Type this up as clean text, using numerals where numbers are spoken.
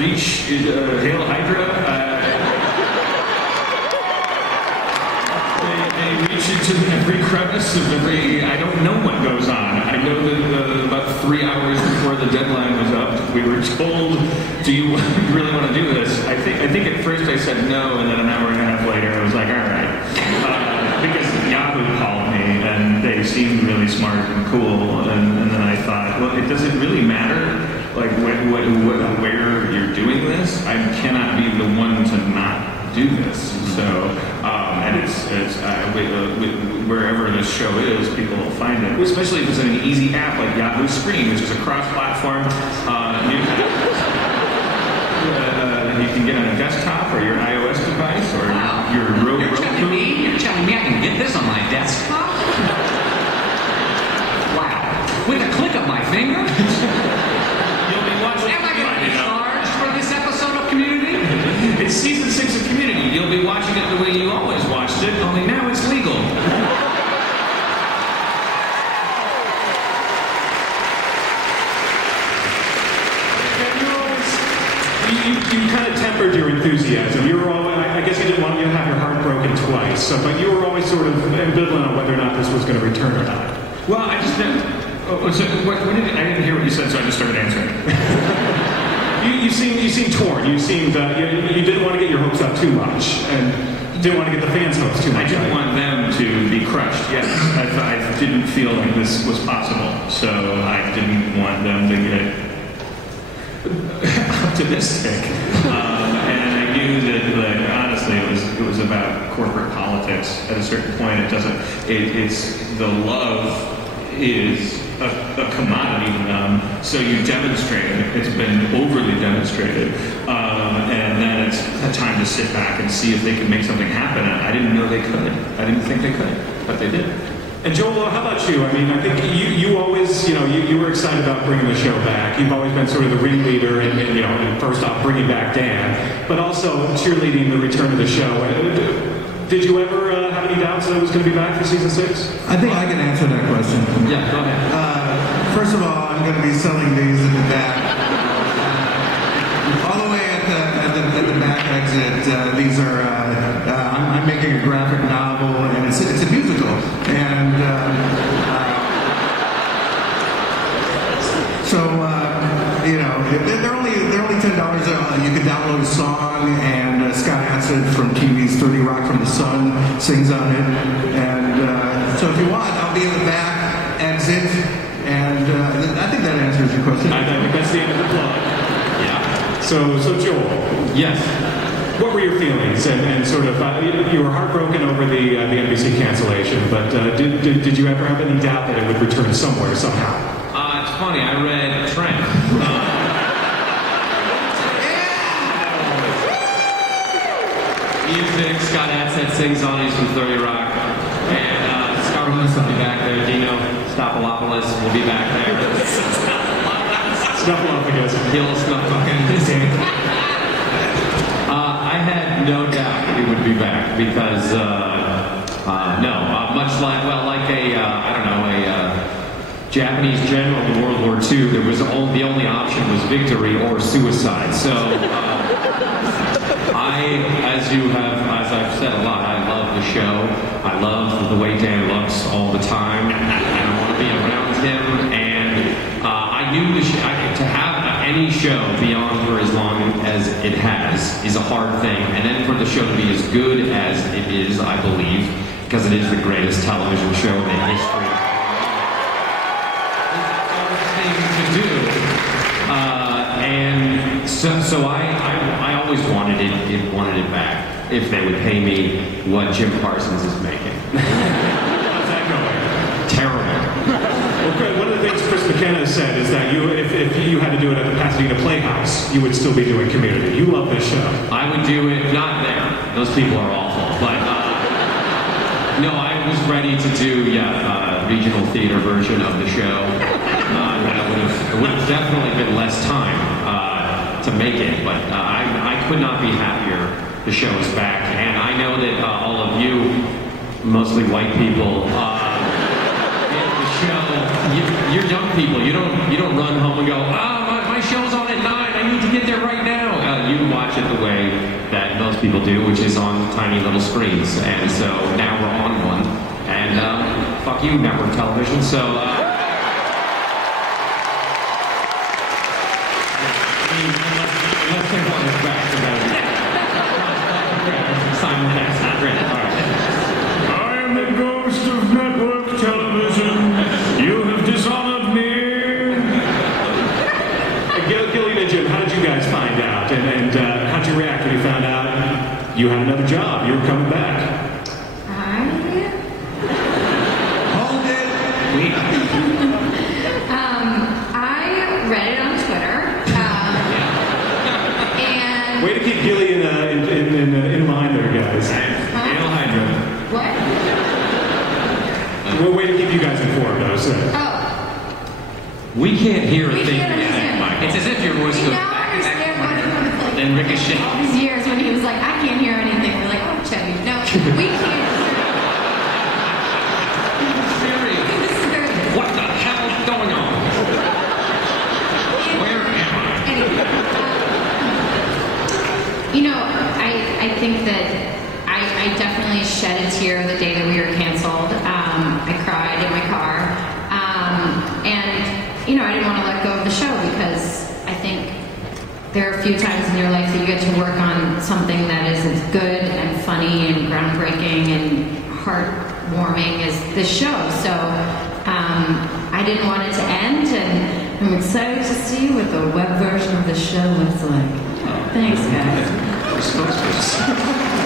reach Hail Hydra. They reach into every crevice of every. I don't know what goes on. I know that about 3 hours before the deadline was up, we were told, "Do you really want to do this?" I think at first I said no, and then an hour and a half later I was like, "All right," because Yahoo called me and they seemed really smart and cool, and then I thought, well, it doesn't really matter. Like where you're doing this, I cannot be the one to not do this. So, and it's wherever this show is, people will find it. Especially if it's an easy app like Yahoo Screen, which is a cross-platform news app. You can get on a desktop or your iOS device or your Roku. You're telling me I can get this on my desktop? Wow! With a click of my finger. Am I going to be charged for this episode of Community? It's season 6 of Community. You'll be watching it the way you always watched it, only now it's legal. You kind of tempered your enthusiasm. You were always, I guess you didn't want to have your heart broken twice, but you were always sort of ambivalent on whether or not this was going to return or not. Well, I just didn't. I didn't hear what you said, so I just started answering. You seemed torn. You seemed you didn't want to get your hopes up too much, and didn't want to get the fans' hopes too much. I didn't want them to be crushed. Yes, I didn't feel like this was possible, so I didn't want them to get optimistic. And I knew that honestly, it was about corporate politics. At a certain point, it's the love is a commodity to them, so you demonstrate it. It's been overly demonstrated, and then it's a time to sit back and see if they can make something happen. I didn't know they could. I didn't think they could, but they did. And Joel, how about you? I mean, I think you always, you were excited about bringing the show back. You've always been sort of the ringleader, and first off, bringing back Dan, but also cheerleading the return of the show. Did you ever have any doubts that it was going to be back for season 6? I think I can answer that question. Yeah, go ahead. First of all, I'm going to be selling these in the back. All the way at the back exit, these are, I'm making a graphic novel, and it's a musical. And they're only $10. You can download a song, and Scott Adsit from TV's 30 Rock from the Sun sings on it. And so if you want, I'll be in the back exit. And I think that answers your question. I think that's the end of the plug. Yeah. So Joel. Yes. What were your feelings? And sort of, you were heartbroken over the NBC cancellation, but did you ever have any doubt that it would return somewhere, somehow? It's funny, I read Trent. Music, Scott Adsit sings on, he's from 30 Rock. And Scarlett will be back there. Dino Stopolopoulos will be back there. Snuffleupagus. He'll Snuffleupagus. I had no doubt he would be back because, much like a Japanese general in World War II, the only option was victory or suicide. So, as I've said a lot, I love the show. I love the way Dan looks all the time, and I want to be around him. And I knew to have any show be on for as long as it has is a hard thing, and then for the show to be as good as it is, I believe, because it is the greatest television show in the history. And so I always wanted it back if they would pay me what Jim Parsons is making. How's that going? Terrible. Well, good. One of the things Chris McKenna has said is that if you had to do it at the Pasadena Playhouse, you would still be doing Community. You love this show. I would do it, not there. Those people are awful. But no, I was ready to do regional theater version of the show. It would have definitely been less time to make it, but I could not be happier the show is back. And I know that all of you, mostly white people, in the show, you're young people. You don't run home and go, my show's on at 9. I need to get there right now. watch it the way that most people do, which is on tiny little screens. And so now we're on one. And fuck you, network television. So, unless they want us back to that. Simulcast, great. All right. I am the ghost of network television. You have dishonored me. Gillian and Jim, how did you guys find out? And how'd you react when you found out you had another job? You were coming back. Hold it. I read it on Twitter. And Way to keep Gillian in line there, guys. Hail Hydra. what? Well, way to keep you guys informed, I was saying. Oh, We can't hear a We thing. can't understand. It's as if your voice we goes now back and understand back. why he was like Then ricochet. all these years when he was like, I can't hear anything. We're like, oh, Chevy, no, we can't. Serious. This is very. What the hell is going on? Where am I? Anyway, I think that I definitely shed a tear the day that we were canceled. I cried in my car. And I didn't want to let go of the show because I think there are a few times in your life that you get to work on something that is as good and funny and groundbreaking and heartwarming as this show. So I didn't want it to end, and I'm excited to see what the web version of the show looks like. Thanks, guys. We're supposed to.